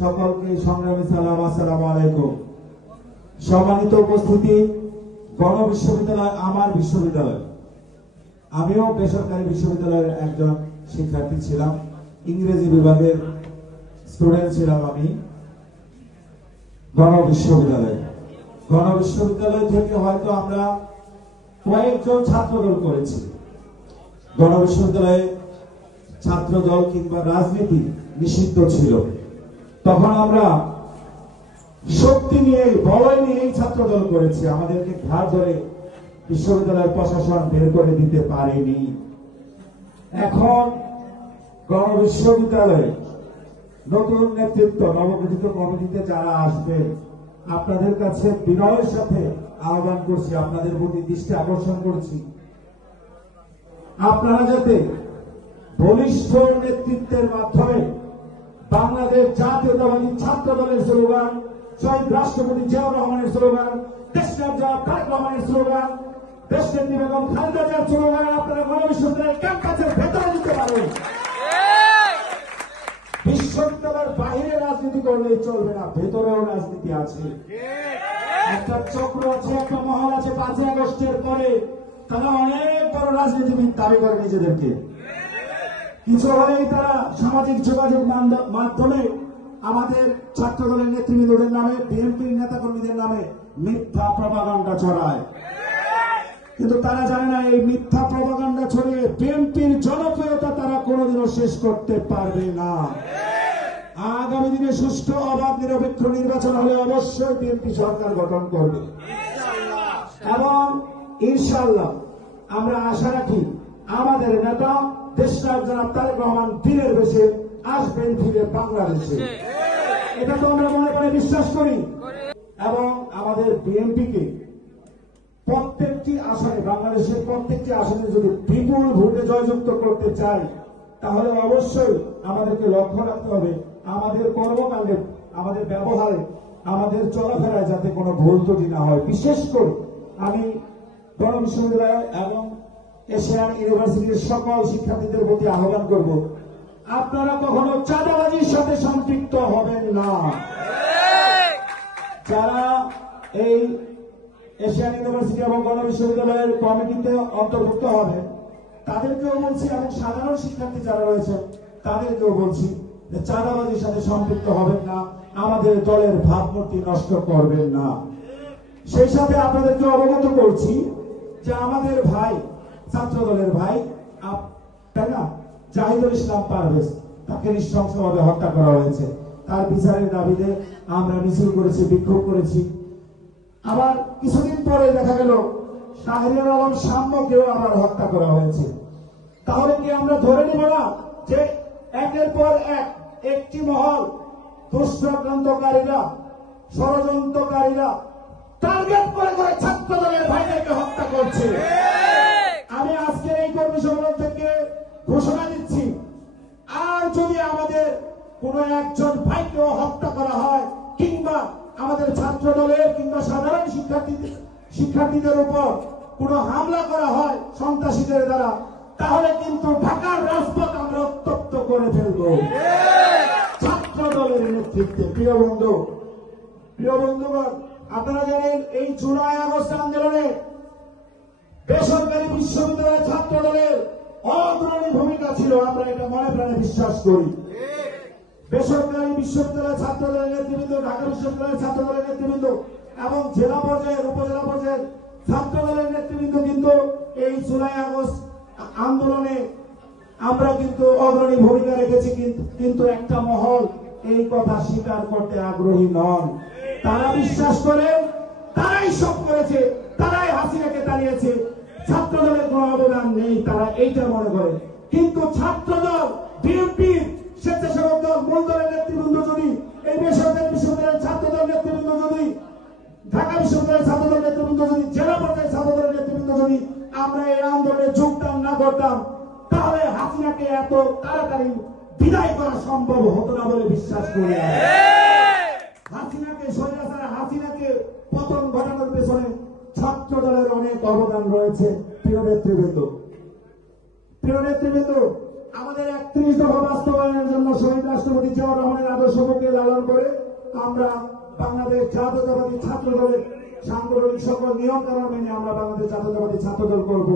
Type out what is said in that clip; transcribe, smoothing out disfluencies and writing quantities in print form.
সকলকে সংগ্রামী সালাম, আসসালামু আলাইকুম। সম্মানিত উপস্থিতি, গণ বিশ্ববিদ্যালয় আমার বিশ্ববিদ্যালয়। আমিও বেসরকারি বিশ্ববিদ্যালয়ের একজন শিক্ষার্থী ছিলাম, ইংরেজি বিভাগের স্টুডেন্ট ছিলাম আমি। গণ বিশ্ববিদ্যালয় থেকে হয়তো আমরা কয়েকজন ছাত্রদল করেছি। গণ বিশ্ববিদ্যালয়ে ছাত্রদল কিংবা রাজনীতি নিষিদ্ধ ছিল। তখন আমরা শক্তি নিয়ে, বলয় নিয়েই ছাত্রদল করেছি। আমাদেরকে ঘাট ধরে বিশ্ববিদ্যালয়ের প্রশাসন বের করে দিতে পারেনি। এখন গণ বিশ্ববিদ্যালয়ে নতুন নেতৃত্ব, নবগঠিত কমিটিতে যারা আসবেন, আপনাদের কাছে বিনয়ের সাথে আহ্বান করছি, আপনাদের প্রতি দৃষ্টি আকর্ষণ করছি, আপনারা যাতে বলিষ্ঠ নেতৃত্বের মাধ্যমে বাংলাদেশ জাতীয়তাবাদী ছাত্র দলের স্লোগান, শহীদ রাষ্ট্রপতি জিয়াউর রহমানের স্লোগান, দেশনায়ক জনাব তারেক রহমানের স্লোগান, দেশনেত্রী বেগম খালেদা জিয়ার স্লোগান আপনারা গণ বিশ্ববিদ্যালয়ের ক্যাম্পাসের ভেতরে দিতে পারেন। বিশ্ববিদ্যালয়ের বাইরে রাজনীতি করলেই চলবে না, ভেতরেও রাজনীতি আছে। একটা চক্র আছে, একটা মহল আছে, 5 আগস্টের পরে তারা অনেক বড় রাজনীতিবিদ দাবি করে নিজেদেরকে। কিছু হলেই তারা সামাজিক যোগাযোগ মাধ্যমে আমাদের ছাত্র দলের নেতৃবৃন্দদের নামে, বিএনপির নেতাকর্মীদের নামে মিথ্যা প্রপাগান্ডা ছড়ায়। কিন্তু তারা জানে না, এই মিথ্যা প্রপাগান্ডা ছড়িয়ে বিএনপির জনপ্রিয়তা তারা কোনোদিনও শেষ করতে পারবে না। আগামী দিনে সুষ্ঠু, অবাধ, নিরপেক্ষ নির্বাচন হলে অবশ্যই বিএনপি সরকার গঠন করবে এবং ইনশাআল্লাহ আমরা আশা রাখি আমাদের নেতা দেশনায়ক জনাব তারেক রহমান দিনের বেশে আসবেন ফিরে বাংলাদেশে। এটা তো আমরা মনে করে বিশ্বাস করি এবং আমাদের বিএনপিকে প্রত্যেকটি আসনে, বাংলাদেশের প্রত্যেকটি আসনে যদি বিপুল ভোটে জয়যুক্ত করতে চাই, তাহলে অবশ্যই আমাদেরকে লক্ষ্য রাখতে হবে আমাদের কর্মকাণ্ডে, আমাদের ব্যবহারে, আমাদের চলাফেরায় যাতে কোনো ভুল ত্রুটি না হয়। বিশেষ করে আমি গণ বিশ্ববিদ্যালয় এবং এশিয়ান ইউনিভার্সিটির সকল শিক্ষার্থীদের প্রতি আহ্বান করব, আপনারা কখনো চাঁদাবাজির সাথে সম্পৃক্ত হবেন না। যারা এই এশিয়ান ইউনিভার্সিটি এবং গণ বিশ্ববিদ্যালয়ের কমিটিতে অন্তর্ভুক্ত হবেন তাদেরকেও বলছি, এবং সাধারণ শিক্ষার্থী যারা রয়েছেন তাদেরকেও বলছি যে চাঁদাবাজির সাথে সম্পৃক্ত হবেন না, আমাদের দলের ভাবমূর্তি নষ্ট করবেন না। সেই সাথে আপনাদেরকে অবগত করছি যে আমাদের ভাই, ছাত্র দলের ভাই, তাই না, জাহিদুল ইসলাম পারভেজ, তাকে নৃশংসভাবে হত্যা করা হয়েছে। তার বিচারের দাবিতে আমরা মিছিল করেছি, বিক্ষোভ করেছি। আবার কিছুদিন পরে দেখা গেল শাহরিয়ার আলম সাম্যকেও আবার হত্যা করা হয়েছে। তাহলে কি আমরা ধরে নিব না যে একের পর একটি মহল, দুষ্কৃতকারীরা, ষড়যন্ত্রকারীরা টার্গেট করে করে ছাত্র দলের ভাইদেরকে হত্যা করছে? আমি আজকে এই কর্মী সম্মেলন থেকে ঘোষণা দিচ্ছি, আর যদি আমাদের কোন একজন ভাইকেও হত্যা করা হয় কিংবা আমাদের ছাত্র দলের কিংবা সাধারণ শিক্ষার্থীদের উপর কোন হামলা করা হয় সন্ত্রাসীদের দ্বারা, তাহলে কিন্তু ঢাকার রাজপথ আমরা উত্তপ্ত করে ফেলব ছাত্র দলের নেতৃত্বে। প্রিয় বন্ধুগণ, আপনারা জানেন এই জুলাই আগস্ট আন্দোলনে বেসরকারি বিশ্ববিদ্যালয়ের ছাত্র দলের অগ্রণী ভূমিকা ছিল, আমরা এটা মনে প্রাণে বিশ্বাস করি। বেসরকারি বিশ্ববিদ্যালয়ের ছাত্র দলের নেতৃবৃন্দ, ঢাকা বিশ্ববিদ্যালয়ের ছাত্র দলের নেতৃবৃন্দ এবং জেলা পর্যায়ের, উপজেলা পর্যায়ের ছাত্র দলের নেতৃবৃন্দ কিন্তু এই জুলাই আগস্ট আন্দোলনে আমরা কিন্তু অগ্রণী ভূমিকা রেখেছি। কিন্তু একটা মহল এই কথা স্বীকার করতে আগ্রহী নন। তারা বিশ্বাস করে তারাই সব করেছে, তারাই হাসিনাকে তাড়িয়েছে, ছাত্র দলের কোনো অবদান নেই, তারা এইটা মনে করে। কিন্তু ছাত্র দল, বিএনপি, স্বেচ্ছাসেবক দল, মূল দলের নেতৃবৃন্দ যদি, এই বেসরকারি বিশ্ববিদ্যালয়ের ছাত্র দল নেতৃবৃন্দ যদি, ঢাকা বিশ্ববিদ্যালয়ের ছাত্র দল নেতৃবৃন্দ যদি, জেলা পর্যায়ের ছাত্র দলের নেতৃবৃন্দ যদি আমরা এই আন্দোলনে যোগদান না করতাম, তাহলে হাসিনাকে এত তাড়াতাড়ি বিদায় করা সম্ভব হতো না বলে বিশ্বাস করি। হাসিনাকে পতন ঘটানোর পেছনে ছাত্র দলের অনেক অবদান রয়েছে। প্রিয় নেতৃবৃন্দ, আমাদের 31 দফা বাস্তবায়নের জন্য শহীদ রাষ্ট্রপতি জিয়াউর রহমানের আদর্শকে লালন করে আমরা বাংলাদেশ জাতীয়তাবাদী ছাত্র দলের সাংগঠনিক সকল নিয়ম কানুন মেনে আমরা বাংলাদেশ জাতীয়তাবাদী ছাত্র দল করব।